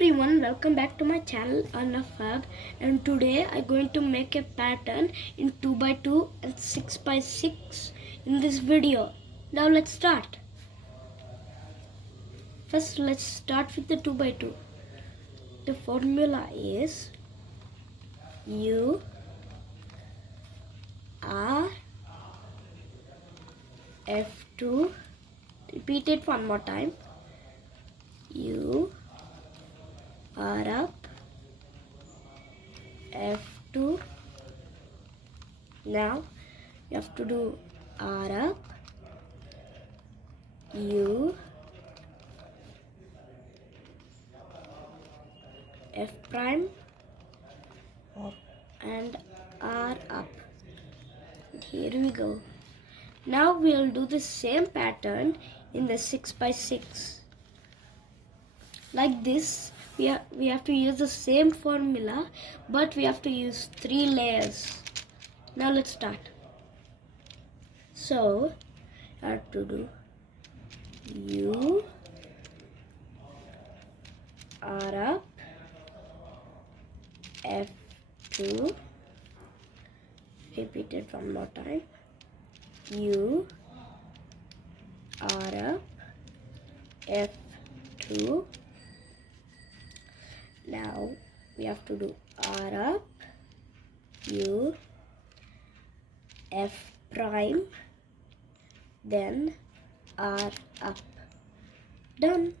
everyone, welcome back to my channel Anafab, and today I'm going to make a pattern in 2x2 and 6x6 in this video. Now let's start. First let's start with the 2x2. The formula is U R F2. Repeat it one more time. U R up F2. Now you have to do R up U F prime and R up. Here we go. Now we'll do the same pattern in the 6x6. Like this, we have to use the same formula, but we have to use 3 layers. Now let's start. So I have to do U R up F2. Repeat it one more time. U R up F2. Now we have to do R up U F prime, then R up. Done.